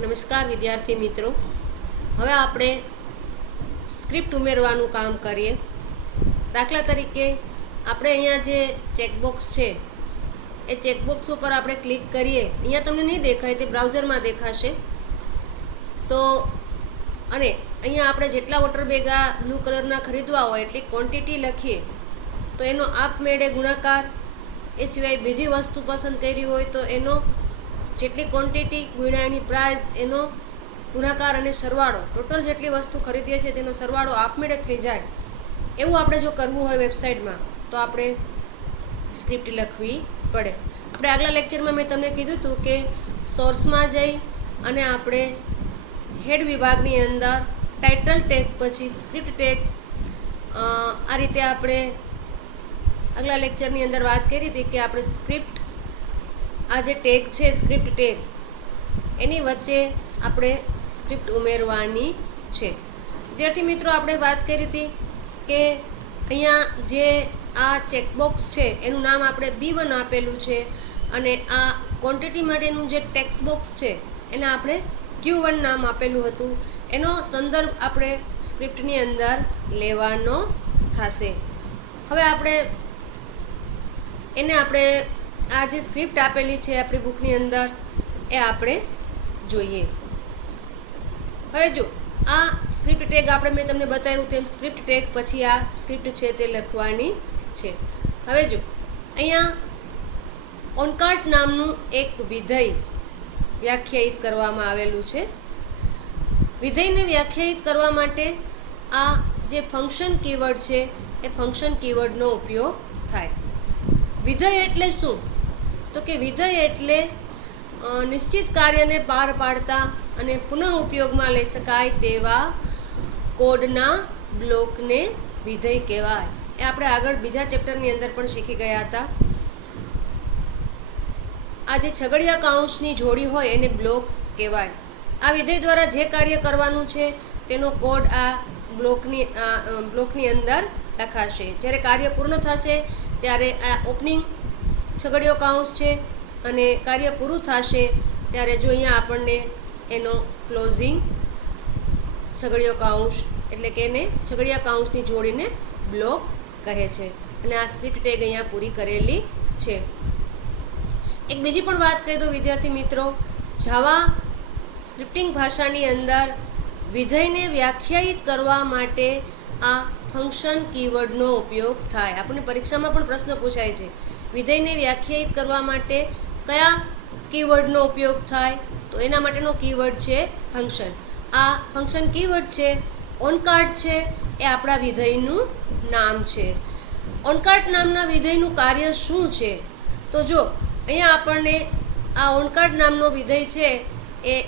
નમસ્કાર વિદ્યાર્થી મિત્રો, હવે આપણે સ્ક્રિપ્ટ ઉમેરવાનું કામ કરીએ. દાખલા તરીકે આપણે અહીંયા જે ચેકબોક્સ છે એ ચેકબોક્સ ઉપર આપણે ક્લિક કરીએ. અહીંયા તમને નહીં દેખાય, તે બ્રાઉઝરમાં દેખાશે. તો અને અહીંયા આપણે જેટલા વોટર બેગા બ્લુ કલરના ખરીદવા હોય એટલી ક્વોન્ટિટી લખીએ તો એનો આપમેળે ગુણાકાર, એ સિવાય બીજી વસ્તુ પસંદ કરી હોય તો એનો જેટલી ક્વોન્ટિટી ગુણ્યા એની પ્રાઇસ, એનો ગુણાકાર અને સરવાળો, ટોટલ જેટલી વસ્તુ ખરીદીએ છીએ તેનો સરવાળો આપમેળે થઈ જાય. એવું આપણે જો કરવું હોય વેબસાઇટમાં તો આપણે સ્ક્રિપ્ટ લખવી પડે. આપણે આગલા લેક્ચરમાં મેં તમને કીધું હતું કે સોર્સમાં જઈ અને આપણે હેડ વિભાગની અંદર ટાઇટલ ટેગ પછી સ્ક્રિપ્ટ ટેગ, આ રીતે આપણે આગલા લેક્ચરની અંદર વાત કરી હતી કે આપણે સ્ક્રિપ્ટ, આ જે ટેગ છે સ્ક્રિપ્ટ ટેગ, એની વચ્ચે આપણે સ્ક્રિપ્ટ ઉમેરવાની છે. વિદ્યાર્થી મિત્રો, આપણે વાત કરી હતી કે અહીંયા જે આ ચેકબોક્સ છે એનું નામ આપણે B1 આપેલું છે અને આ ક્વોન્ટિટી માટેનું જે ટેક્સ્ટ બોક્સ છે એને આપણે Q1 નામ આપેલું હતું. એનો સંદર્ભ આપણે સ્ક્રિપ્ટની અંદર લેવાનો થશે. હવે આપણે આ જે સ્ક્રિપ્ટ આપેલી છે આપણી બુકની અંદર એ આપણે જોઈએ. હવે જો આ સ્ક્રિપ્ટ ટેગ આપણે મેં તમને બતાવ્યું તેમ સ્ક્રિપ્ટ ટેગ પછી આ સ્ક્રિપ્ટ છે તે લખવાની છે. હવે જો અહીંયા ઓનકાર્ટ નામનું એક વિધેય વ્યાખ્યાયિત કરવામાં આવેલું છે. વિધેયને વ્યાખ્યાયિત કરવા માટે આ જે ફંક્શન કીવર્ડ છે એ ફંક્શન કીવર્ડનો ઉપયોગ થાય. વિધેય એટલે શું? તો કે વિધેય એટલે નિશ્ચિત કાર્યને પાર પાડતા અને પુનઃ ઉપયોગમાં લઈ શકાય તેવા કોડના બ્લોકને વિધેય કહેવાય. એ આપણે આગળ બીજા ચેપ્ટરની અંદર પણ શીખી ગયા હતા. આ જે છગડીયા કૌંસની જોડી હોય એને બ્લોક કહેવાય. આ વિધેય દ્વારા જે કાર્ય કરવાનું છે તેનો કોડ આ બ્લોકની અંદર લખાશે. જ્યારે કાર્ય પૂર્ણ થશે ત્યારે આ ઓપનિંગ છગડીયો કૌંસ છે અને કાર્ય પૂરું થશે ત્યારે જો અહીંયા આપણને એનો ક્લોઝિંગ છગડીયો કૌંસ, એટલે કે એને છગડીયા કૌંસની જોડીને બ્લોક કહે છે. અને આ સ્ક્રિપ્ટ ટેગ અહીંયા પૂરી કરેલી છે. એક બીજી પણ વાત કહી દો વિદ્યાર્થી મિત્રો, જાવા સ્ક્રિપ્ટિંગ ભાષાની અંદર વિધેયને વ્યાખ્યાયિત કરવા માટે આ ફંક્શન કીવર્ડનો ઉપયોગ થાય. આપણને પરીક્ષામાં પણ પ્રશ્ન પૂછાય છે, વિધેયને વ્યાખ્યાયિત કરવા માટે કયા કીવર્ડનો ઉપયોગ થાય? તો એના માટેનો કીવર્ડ છે ફંક્શન. આ ફંક્શન કીવર્ડ છે ઓનકાર્ટ છે, એ આપણા વિધેયનું નામ છે. ઓનકાર્ટ નામના વિધેયનું કાર્ય શું છે? તો જો અહીંયા આપણને આ ઓનકાર્ટ નામનો વિધેય છે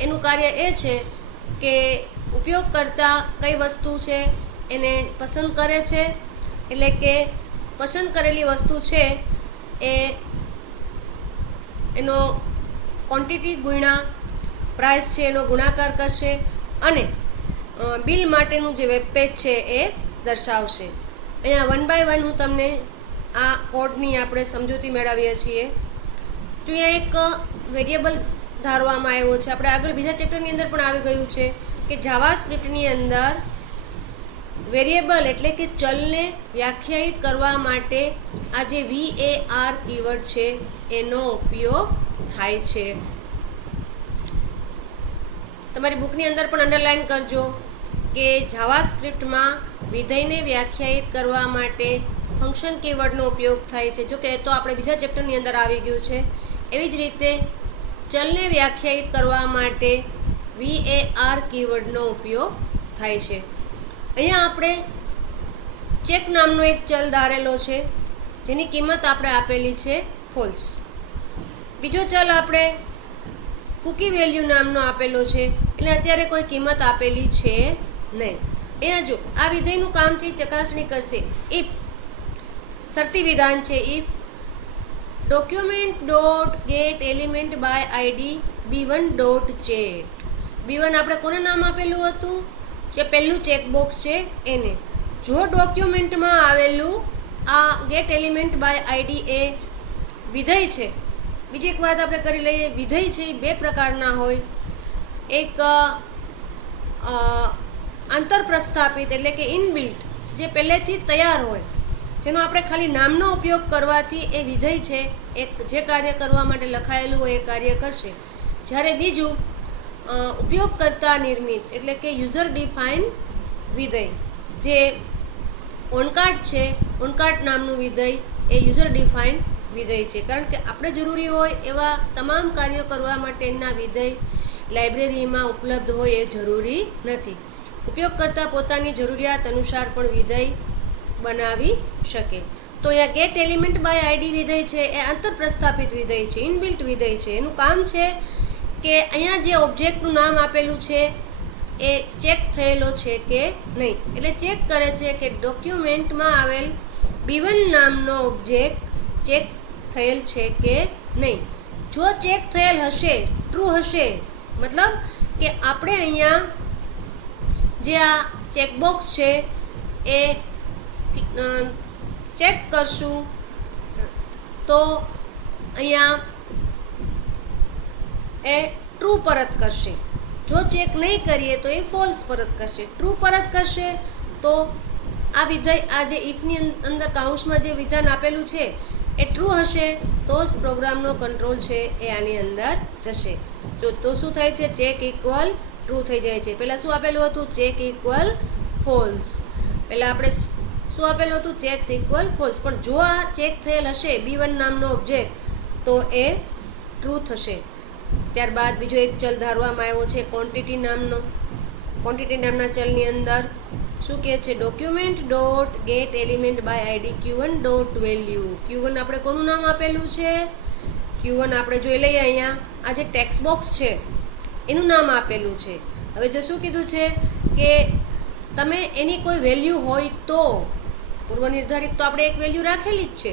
એનું કાર્ય એ છે કે ઉપયોગકર્તા કઈ વસ્તુ છે એને પસંદ કરે છે, એટલે કે પસંદ કરેલી વસ્તુ છે એનો ક્વોન્ટિટી ગુણ્યા પ્રાઇસ છે એનો ગુણાકાર કરશે અને બિલ માટેનું જે વેબ પેજ છે એ દર્શાવશે. અહીંયા 1 by 1 હું તમને આ કોડની આપણે સમજૂતી મેળવીએ છીએ. જો અહીંયા એક વેરિયેબલ ધારવામાં આવ્યો છે. આપણે આગળ બીજા ચેપ્ટરની અંદર પણ આવી ગયું છે કે જાવા સ્ક્રિપ્ટની અંદર વેરિયેબલ એટલે કે ચલને વ્યાખ્યાયિત કરવા માટે આ જે VAR કીવર્ડ છે એનો ઉપયોગ થાય છે. તમારી બુકની અંદર પણ અંડરલાઇન કરજો કે જાવા સ્ક્રિપ્ટમાં વિધેયને વ્યાખ્યાયિત કરવા માટે ફંક્શન કીવર્ડનો ઉપયોગ થાય છે. જો કે તો આપણે બીજા ચેપ્ટરની અંદર આવી ગયું છે. એવી જ રીતે ચલને વ્યાખ્યાયિત કરવા માટે VAR કીવર્ડનો ઉપયોગ થાય છે. અહીંયા આપણે ચેક નામનો એક ચલ ધારેલો છે જેની કિંમત આપણે આપેલી છે ફોલ્સ. બીજો ચલ આપણે કૂકી વેલ્યુ નામનો આપેલો છે, એટલે અત્યારે કોઈ કિંમત આપેલી છે નહીં. અહીંયા જો આ વિધેયનું કામ છે ચકાસણી કરશે. ઇફ શરતી વિધાન છે, if document dot get element by ID B1 dot check. B1 આપણે કોને નામ આપેલું હતું? જે પહેલું ચેકબોક્સ છે એને. જો ડોક્યુમેન્ટમાં આવેલું આ gate element by ID A વિધેય છે, બીજી એક વાત આપણે કરી લઈએ, વિધેય છે એ બે પ્રકારના હોય. એક આંતરપ્રસ્થાપિત એટલે કે ઇનબિલ્ટ જે પહેલેથી તૈયાર હોય, જેનો આપણે ખાલી નામનો ઉપયોગ કરવાથી એ વિધેય છે એક જે કાર્ય કરવા માટે લખાયેલું હોય એ કાર્ય કરશે. જ્યારે બીજું ઉપયોગકર્તા નિર્મિત એટલે કે યુઝર ડિફાઇન વિધેય, જે ઓનકાર્ડ છે, ઓનકાર્ડ નામનું વિધેય એ યુઝર ડિફાઇન વિધેય છે. કારણ કે આપણે જરૂરી હોય એવા તમામ કાર્યો કરવા માટેના વિધેય લાઇબ્રેરીમાં ઉપલબ્ધ હોય એ જરૂરી નથી. ઉપયોગકર્તા પોતાની જરૂરિયાત અનુસાર પણ વિધેય બનાવી શકે. તો અહીંયા ગેટ એલિમેન્ટ બાય આઈડી વિધેય છે એ આંતરપ્રસ્થાપિત વિધેય છે, ઇનબિલ્ટ વિધેય છે. એનું કામ છે કે અહીંયા જે ઓબ્જેક્ટનું નામ આપેલું છે એ ચેક થયેલો છે કે નહીં, એટલે ચેક કરે છે કે ડોક્યુમેન્ટમાં આવેલ B1 નામનો ઓબ્જેક્ટ ચેક થયેલ છે કે નહીં. જો ચેક થયેલ હશે, ટ્રુ હશે, મતલબ કે આપણે અહીંયા જે આ ચેકબોક્સ છે એ ચેક કરશું તો અહીંયા એ ટ્રુ પરત કરશે. જો ચેક નહીં કરીએ તો એ ફોલ્સ પરત કરશે. ટ્રુ પરત કરશે તો આ વિધેય, આ જે ઇફની અંદર કાઉન્સમાં જે વિધાન આપેલું છે એ ટ્રુ હશે તો જ પ્રોગ્રામનો કંટ્રોલ છે એ આની અંદર જશે. જો તો શું થાય છે, ચેક ઇક્વલ ટ્રુ થઈ જાય છે. પહેલાં શું આપેલું હતું, ચેક ઇક્વલ ફોલ્સ. પહેલાં આપણે શું આપેલું હતું, ચેક્સ ઇક્વલ ફોલ્સ. પણ જો આ ચેક થયેલ હશે B1 નામનો ઓબ્જેક્ટ તો એ ટ્રુ થશે. ત્યારબાદ બીજો એક ચલ ધારવામાં આવ્યો છે ક્વોન્ટિટી નામનો. ક્વોન્ટિટી નામના ચલની અંદર શું કહે છે, document dot get element by ID Q1 dot value. Q1 આપણે કોનું નામ આપેલું છે, Q1 આપણે જોઈ લઈએ અહીંયા આ જે ટેક્સ્ટ બોક્સ છે એનું નામ આપેલું છે. હવે જો શું કીધું છે કે તમે એની કોઈ વેલ્યુ હોય તો, પૂર્વ નિર્ધારિત તો આપણે એક વેલ્યુ રાખેલી જ છે,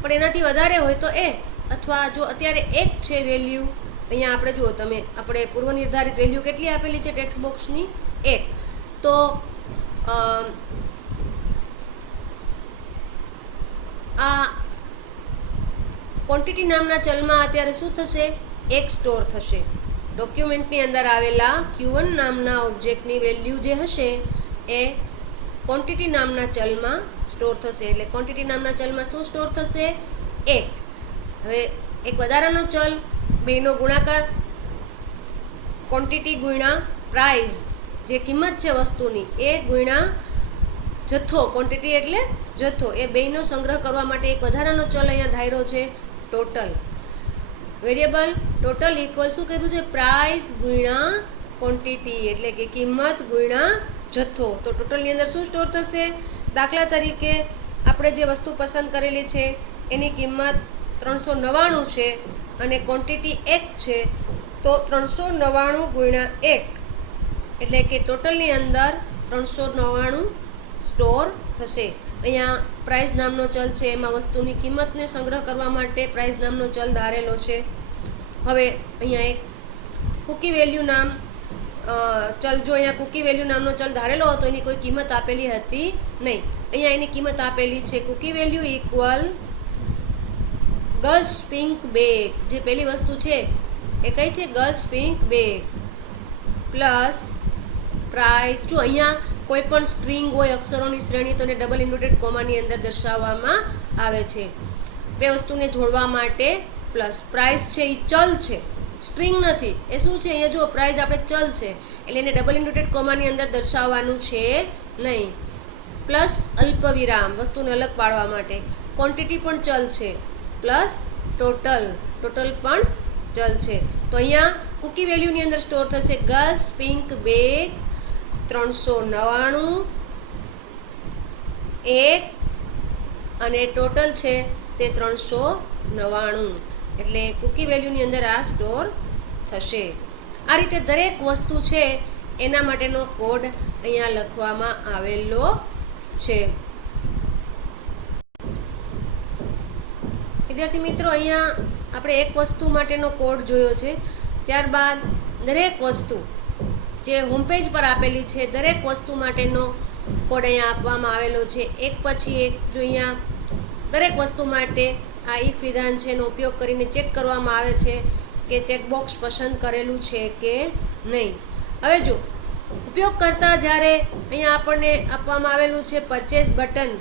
પણ એનાથી વધારે હોય તો એ, અથવા જો અત્યારે એક છે વેલ્યુ, અહીંયા આપણે જુઓ તમે, આપણે પૂર્વ નિર્ધારિત વેલ્યુ કેટલી આપેલી છે ટેક્સ્ટ બોક્સની, 1. તો આ ક્વોન્ટિટી નામના ચલમાં અત્યારે શું થશે, 1 સ્ટોર થશે. ડોક્યુમેન્ટની અંદર આવેલા Q1 નામના ઓબ્જેક્ટની વેલ્યુ જે હશે એ ક્વોન્ટિટી નામના ચલમાં સ્ટોર થશે. એટલે ક્વોન્ટિટી નામના ચલમાં શું સ્ટોર થશે, 1. હવે એક વધારાનો ચલ, બેનો ગુણાકાર, ક્વોન્ટિટી ગુણ્યા પ્રાઇસ, જે કિંમત છે વસ્તુની, એ ગુણ્યા જથ્થો, ક્વોન્ટિટી એટલે જથ્થો, એ બેનો સંગ્રહ કરવા માટે એક વધારાનો ચલ અહીંયા ધાર્યો છે ટોટલ. વેરિયેબલ ટોટલ ઇક્વલ શું કીધું છે, પ્રાઇસ ગુણ્યા ક્વોન્ટિટી, એટલે કે કિંમત ગુણ્યા જથ્થો. તો ટોટલની અંદર શું સ્ટોર થશે, દાખલા તરીકે આપણે જે વસ્તુ પસંદ કરેલી છે એની કિંમત 399 છે અને ક્વોન્ટિટી 1 છે, તો 399 ગુણ્યા 1 એટલે કે ટોટલની અંદર 399 સ્ટોર થશે. અહીંયા પ્રાઇસ નામનો ચલ છે, એમાં વસ્તુની કિંમતને સંગ્રહ કરવા માટે પ્રાઇસ નામનો ચલ ધારેલો છે. હવે અહીંયા એક કૂકી વેલ્યુ નામ ચલ, જો અહીંયા કૂકી વેલ્યુ નામનો ચલ ધારેલો હતો, એની કોઈ કિંમત આપેલી હતી નહીં. અહીંયા એની કિંમત આપેલી છે cookie value equal girls pink bag, જે પહેલી વસ્તુ છે એ કઈ છે, girls pink bag, plus price. જો અહીંયા કોઈ પણ સ્ટ્રિંગ હોય, અક્ષરોની શ્રેણી, તો એને ડબલ ઇન્વર્ટેડ કોમાની અંદર દર્શાવવામાં આવે છે. બે વસ્તુને જોડવા માટે પ્લસ. પ્રાઇસ છે એ ચલ છે, સ્ટ્રિંગ નથી. એ શું છે, અહીંયા જો પ્રાઇસ આપણે ચલ છે એટલે એને ડબલ ઇન્વર્ટેડ કોમાની અંદર દર્શાવવાનું છે નહીં. પ્લસ અલ્પ વિરામ, વસ્તુને અલગ પાડવા માટે. ક્વોન્ટિટી પણ ચલ છે, પ્લસ ટોટલ, ટોટલ પણ ચલ છે. તો અહીંયા કૂકી વેલ્યુની અંદર સ્ટોર થશે ગર્લ્સ પિંક બેગ 399, 1 અને ટોટલ છે તે 399, એટલે કૂકી વેલ્યુની અંદર આ સ્ટોર થશે. આ રીતે દરેક વસ્તુ છે એના માટેનો કોડ અહીંયા લખવામાં આવેલો છે. વિદ્યાર્થી મિત્રો, અહીંયા આપણે એક વસ્તુ માટેનો કોડ જોયો છે. ત્યારબાદ દરેક વસ્તુ જે હોમ પેજ પર આપેલી છે, દરેક વસ્તુ માટેનો કોડ અહીંયા આપવામાં આવેલો છે. એક પછી એક જો અહીંયા દરેક વસ્તુ માટે આ ઇફ વિધાન છે એનો ઉપયોગ કરીને ચેક કરવામાં આવે છે કે ચેકબોક્સ પસંદ કરેલું છે કે નહીં. હવે જો ઉપયોગકર્તા જ્યારે અહીંયા આપણને આપવામાં આવેલું છે પરચેસ બટન,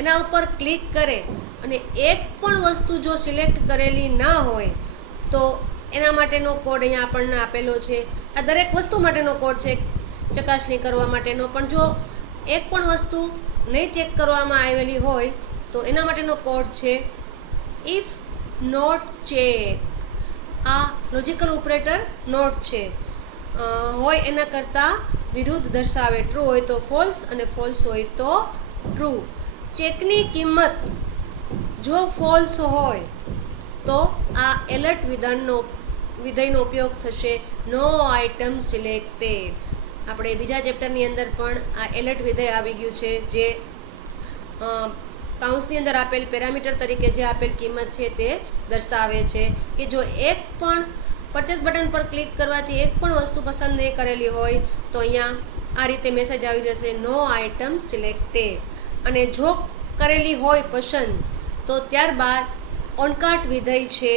એના ઉપર ક્લિક કરે અને એક પણ વસ્તુ જો સિલેક્ટ કરેલી ના હોય તો એના માટેનો કોડ અહીંયા આપણને આપેલો છે. આ દરેક વસ્તુ માટેનો કોડ છે ચકાસણી કરવા માટેનો, પણ જો એક પણ વસ્તુ નહીં ચેક કરવામાં આવેલી હોય તો એના માટેનો કોડ છે ઇફ નોટ ચેક. આ લોજિકલ ઓપરેટર નોટ છે, હોય એના કરતાં વિરુદ્ધ દર્શાવે. ટ્રુ હોય તો ફોલ્સ અને ફોલ્સ હોય તો ટ્રુ. ચેકની કિંમત જો ફોલ્સ હોય તો આ એલર્ટ વિધેયનો ઉપયોગ થશે, નો આઇટમ સિલેક્ટેડ. આપણે બીજા ચેપ્ટરની અંદર પણ આ એલર્ટ વિધેય આવી ગયું છે, જે કાઉન્સની અંદર આપેલ પેરામીટર તરીકે જે આપેલ કિંમત છે તે દર્શાવે છે કે જો એક પણ પરચેસ બટન પર ક્લિક કરવાથી એક પણ વસ્તુ પસંદ નહીં કરેલી હોય તો અહીંયા આ રીતે મેસેજ આવી જશે, નો આઇટમ સિલેક્ટેડ. અને જો કરેલી હોય પસંદ તો ત્યારબાદ ઓનકાર્ટ વિધેય છે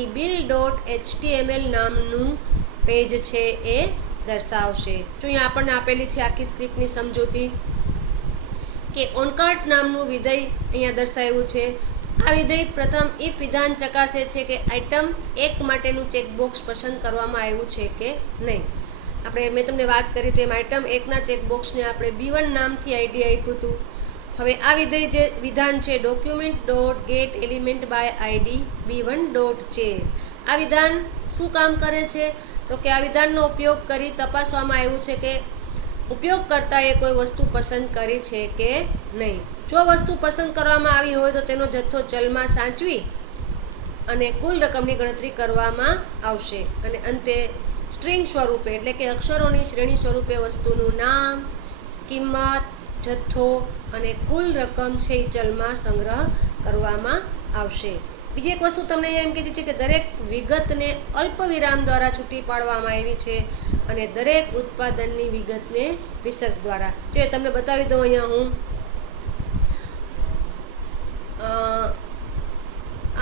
એ bill.html નામનું પેજ છે એ દર્શાવશે. જો અહીંયા આપણને આપેલી છે આખી સ્ક્રિપ્ટની સમજૂતી કે ઓનકાર્ટ નામનું વિધેય અહીંયા દર્શાવ્યું છે. આ વિધેય પ્રથમ ઇફ વિધાન ચકાસે છે કે આઇટમ 1 માટેનું ચેકબોક્સ પસંદ કરવામાં આવ્યું છે કે નહીં. મેં તમને વાત કરી તેમ આઇટમ 1ના ચેકબોક્સને આપણે B1 નામથી આઈડી આપ્યું હતું. હવે આ વિધેય જે વિધાન છે document.getElementById B1.check, આ વિધાન શું કામ કરે છે તો કે આ વિધાનનો ઉપયોગ કરી તપાસવામાં આવ્યું છે કે ઉપયોગકર્તાએ કોઈ વસ્તુ પસંદ કરી છે કે નહીં. જો વસ્તુ પસંદ કરવામાં આવી હોય તો તેનો જથ્થો ચલમાં સાચવી અને કુલ રકમની ગણતરી કરવામાં આવશે. અને અંતે સ્ટ્રિંગ સ્વરૂપે એટલે કે અક્ષરોની શ્રેણી સ્વરૂપે વસ્તુનું નામ, કિંમત, જથ્થો અને કુલ રકમ છે એ ચલમાં સંગ્રહ કરવામાં આવશે. બીજી એક વસ્તુ તમને એમ કીધી છે કે દરેક વિગતને અલ્પ વિરામ દ્વારા છૂટી પાડવામાં આવી છે અને દરેક ઉત્પાદનની વિગતને વિસર્ગ દ્વારા. જો તમને બતાવી દઉં, અહીંયા હું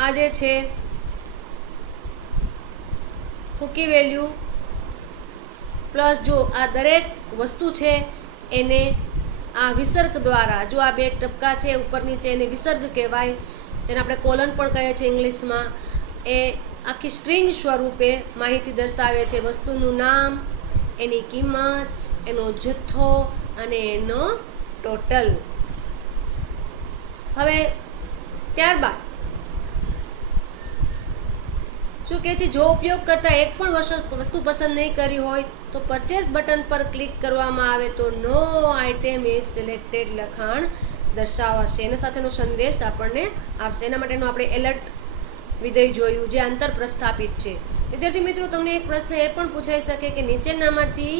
આ જે છે કૂકી વેલ્યુ પ્લસ જો આ દરેક વસ્તુ છે એને આ વિસર્ગ દ્વારા, જો આ 2 ટપકા છે ઉપર નીચે એને વિસર્ગ કહેવાય, જેને આપણે કોલન પણ કહે છે ઇંગ્લિશમાં. એ આખી સ્ટ્રિંગ સ્વરૂપે માહિતી દર્શાવે છે, વસ્તુનું નામ, એની કિંમત, એનો જથ્થો અને એનો ટોટલ. હવે ત્યારબાદ શું કહે છે, જો ઉપયોગકર્તા એક પણ વસ્તુ પસંદ નહીં કરી હોય તો પરચેસ બટન પર ક્લિક કરવામાં આવે તો નો આઇટમ ઇઝ સિલેક્ટેડ લખાણ દર્શાવાશે. એના સાથેનો સંદેશ આપણને આપશે. એના માટેનું આપણે એલર્ટ વિધેય જોયું જે આંતર પ્રસ્થાપિત છે. વિદ્યાર્થી મિત્રો, તમને એક પ્રશ્ન એ પણ પૂછાઈ શકે કે નીચેનામાંથી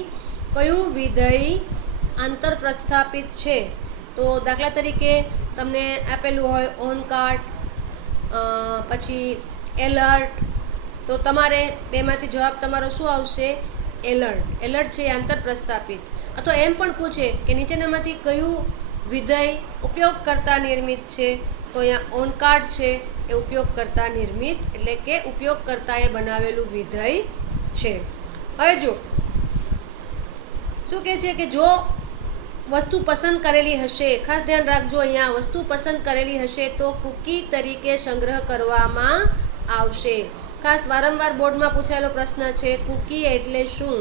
કયું વિધેય આંતર પ્રસ્થાપિત છે. તો દાખલા તરીકે તમને આપેલું હોય ઓનકાર્ટ, પછી એલર્ટ, તો તમારે બેમાંથી જવાબ તમારો શું આવશે? એલર્ટ. એલર્ટ છે એ આંતર પ્રસ્થાપિત. અથવા એમ પણ પૂછે કે નીચેનામાંથી કયું વિધેય ઉપયોગકર્તા નિર્મિત છે, તો અહીંયા ઓનકાર્ટ છે એ ઉપયોગકર્તા નિર્મિત એટલે કે ઉપયોગકર્તાએ બનાવેલું વિધેય છે. હવે જો શું કહે છે કે જો વસ્તુ પસંદ કરેલી હશે, ખાસ ધ્યાન રાખજો, અહીંયા વસ્તુ પસંદ કરેલી હશે તો કૂકી તરીકે સંગ્રહ કરવામાં આવશે. ખાસ વારંવાર બોર્ડમાં પૂછાયેલો પ્રશ્ન છે, કૂકી એટલે શું?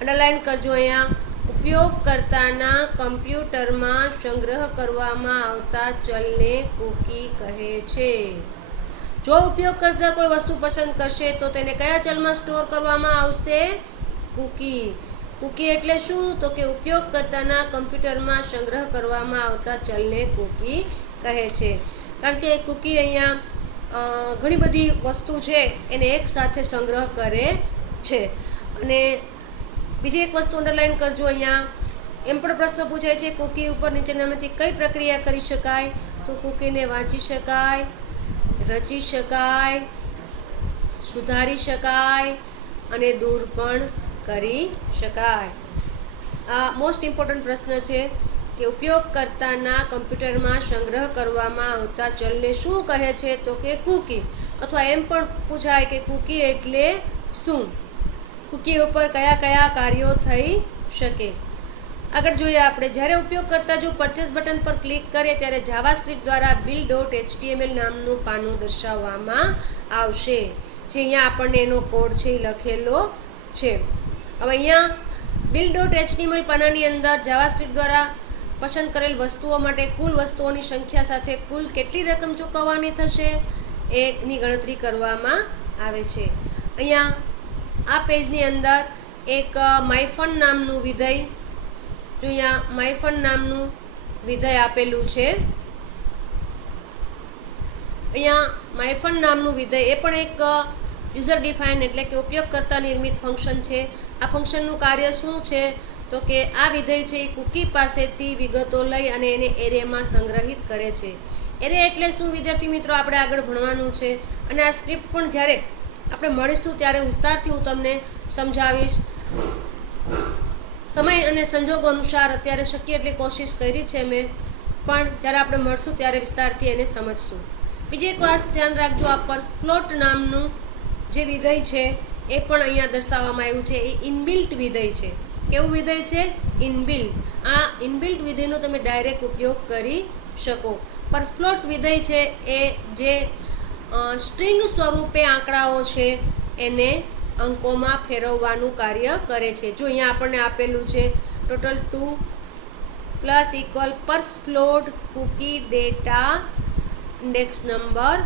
અંડરલાઇન કરજો. અહીંયા ઉપયોગકર્તાના કમ્પ્યુટરમાં સંગ્રહ કરવામાં આવતા ચલને કૂકી કહે છે. જો ઉપયોગકર્તા કોઈ વસ્તુ પસંદ કરશે તો તેને કયા ચલમાં સ્ટોર કરવામાં આવશે? કૂકી. કૂકી એટલે શું? તો કે ઉપયોગકર્તાના કમ્પ્યુટરમાં સંગ્રહ કરવામાં આવતા ચલને કૂકી કહે છે. કારણ કે કૂકી અહીંયા ઘણી બધી વસ્તુ છે એને એક સાથે સંગ્રહ કરે છે. અને બીજી એક વસ્તુ અંડરલાઇન કરજો. અહીંયા એમ પણ પ્રશ્ન પૂછાય છે, કૂકી ઉપર નીચેનામાંથી કઈ પ્રક્રિયા કરી શકાય? તો કૂકીને વાંચી શકાય, રચી શકાય, સુધારી શકાય અને દૂર પણ કરી શકાય. આ મોસ્ટ ઇમ્પોર્ટન્ટ પ્રશ્ન છે કે ઉપયોગકર્તાના કમ્પ્યુટરમાં સંગ્રહ કરવામાં આવતા ચલને શું કહે છે? તો કે કૂકી. અથવા એમ પણ પૂછાય કે કૂકી એટલે શું, કૂકી ઉપર કયા કયા કાર્યો થઈ શકે. આગળ જોઈએ આપણે, જ્યારે ઉપયોગકર્તા જો પરચેસ બટન પર ક્લિક કરે ત્યારે જાવાસ્ક્રિપ્ટ દ્વારા build.html નામનું પાનું દર્શાવવામાં આવશે, જે અહીંયા આપણને એનો કોડ છે એ લખેલો છે. હવે અહીંયા build.html પાનાની અંદર જાવાસ્ક્રિપ્ટ દ્વારા પસંદ કરેલ વસ્તુઓ માટે કુલ વસ્તુઓની સંખ્યા સાથે કુલ કેટલી રકમ ચૂકવવાની થશે એની ગણતરી કરવામાં આવે છે. અહીંયા આ પેજની અંદર એક માયફન નામનું વિધેય, જો અહીંયા માયફન નામનું વિધેય આપેલું છે. અહીંયા માયફન નામનું વિધેય એ પણ એક યુઝર ડિફાઇન એટલે કે ઉપયોગકર્તા નિર્મિત ફંક્શન છે. આ ફંક્શનનું કાર્ય શું છે તો કે આ વિધેય છે એ કૂકી પાસેથી વિગતો લઈ અને એને એરેમાં સંગ્રહિત કરે છે. એરે એટલે શું વિદ્યાર્થી મિત્રો આપણે આગળ ભણવાનું છે, અને આ સ્ક્રિપ્ટ પણ જ્યારે આપણે મળીશું ત્યારે વિસ્તારથી હું તમને સમજાવીશ. સમય અને સંજોગો અનુસાર અત્યારે શક્ય એટલી કોશિશ કરી છે મેં, પણ જ્યારે આપણે મળશું ત્યારે વિસ્તારથી એને સમજશું. બીજી એક વાત ધ્યાન રાખજો, આ પરસ્પ્લોટ નામનું જે વિધેય છે એ પણ અહીંયા દર્શાવવામાં આવ્યું છે. એ ઇનબિલ્ટ વિધેય છે. કેવું વિધેય છે? ઇનબિલ્ટ. આ ઇનબિલ્ટ વિધેયનો તમે ડાયરેક્ટ ઉપયોગ કરી શકો. પરસ્પ્લોટ વિધેય છે એ જે સ્ટ્રિંગ સ્વરૂપે આંકડાઓ છે એને અંકોમાં ફેરવવાનું કાર્ય કરે છે. જો અહીંયા આપણને આપેલું છે ટોટલ 2 પ્લસ ઇક્વલ પરસ્પ્લોટ કૂકી ડેટા ઇન્ડેક્સ નંબર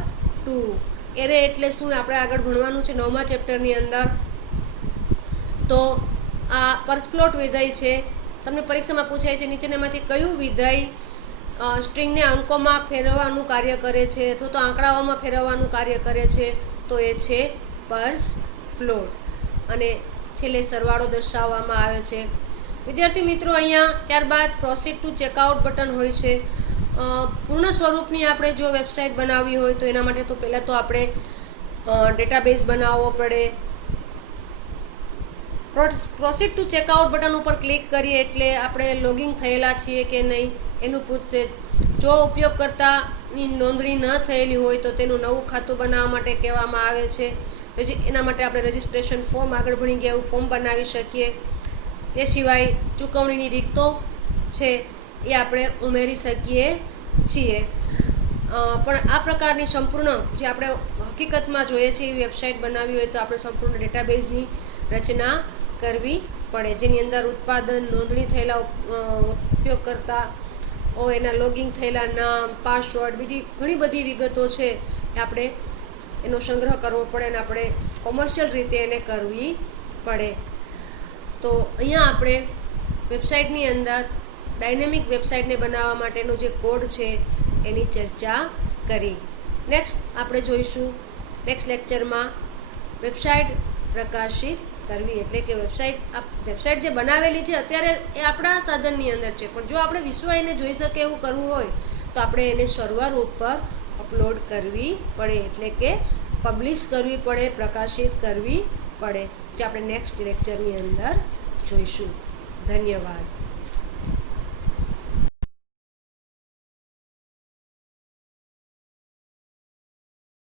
2. એરે એટલે શું આપણે આગળ ભણવાનું છે 9મા ચેપ્ટરની અંદર. તો આ પરસ્પ્લોટ વિધેય છે, તમને પરીક્ષામાં પૂછાય છે નીચેનામાંથી કયું વિધેય સ્ટ્રિંગને અંકોમાં ફેરવવાનું કાર્ય કરે છે અથવા તો આંકડાઓમાં ફેરવવાનું કાર્ય કરે છે, તો એ છે પરસ્પ્લોટ. અને છેલ્લે સરવાળો દર્શાવવામાં આવે છે. વિદ્યાર્થી મિત્રો અહીંયા ત્યારબાદ પ્રોસીડ ટુ ચેકઆઉટ બટન હોય છે. પૂર્ણ સ્વરૂપની આપણે જો વેબસાઇટ બનાવવી હોય તો એના માટે તો પહેલાં તો આપણે ડેટાબેઝ બનાવવો પડે. પ્રોસીડ ટુ ચેકઆઉટ બટન ઉપર ક્લિક કરીએ એટલે આપણે લોગિન થયેલા છીએ કે નહીં એનું પૂછશે. જો ઉપયોગકર્તાની નોંધણી ન થયેલી હોય તો તેનું નવું ખાતું બનાવવા માટે કહેવામાં આવે છે. એના માટે આપણે રજિસ્ટ્રેશન ફોર્મ આગળ ભણી ગયા એવું ફોર્મ બનાવી શકીએ. તે સિવાય ચૂકવણીની રીતો છે એ આપણે ઉમેરી શકીએ છીએ. પણ આ પ્રકારની સંપૂર્ણ જે આપણે હકીકતમાં જોઈએ છીએ એવી વેબસાઇટ બનાવવી હોય તો આપણે સંપૂર્ણ ડેટાબેઝની રચના કરવી પડે, જેની અંદર ઉત્પાદન, નોંધણી થયેલા ઉપયોગકર્તા એના લોગિન થયેલા નામ, પાસવર્ડ, બીજી ઘણી બધી વિગતો છે એ આપણે એનો સંગ્રહ કરવો પડે અને આપણે કોમર્શિયલ રીતે એને કરવી પડે. તો અહીંયા આપણે વેબસાઇટની અંદર ડાયનેમિક વેબસાઇટને બનાવવા માટેનો જે કોડ છે એની ચર્ચા કરી. નેક્સ્ટ આપણે જોઈશું નેક્સ્ટ લેક્ચરમાં વેબસાઇટ પ્રકાશિત કરવી, એટલે કે વેબસાઇટ જે બનાવેલી છે અત્યારે એ આપણા સાધનની અંદર છે, પણ જો આપણે વિશ્વ એને જોઈ શકે એવું કરવું હોય તો આપણે એને સર્વર ઉપર અપલોડ કરવી પડે, એટલે કે પબ્લિશ કરવી પડે, પ્રકાશિત કરવી પડે, જે આપણે નેક્સ્ટ લેક્ચરની અંદર જોઈશું. ધન્યવાદ.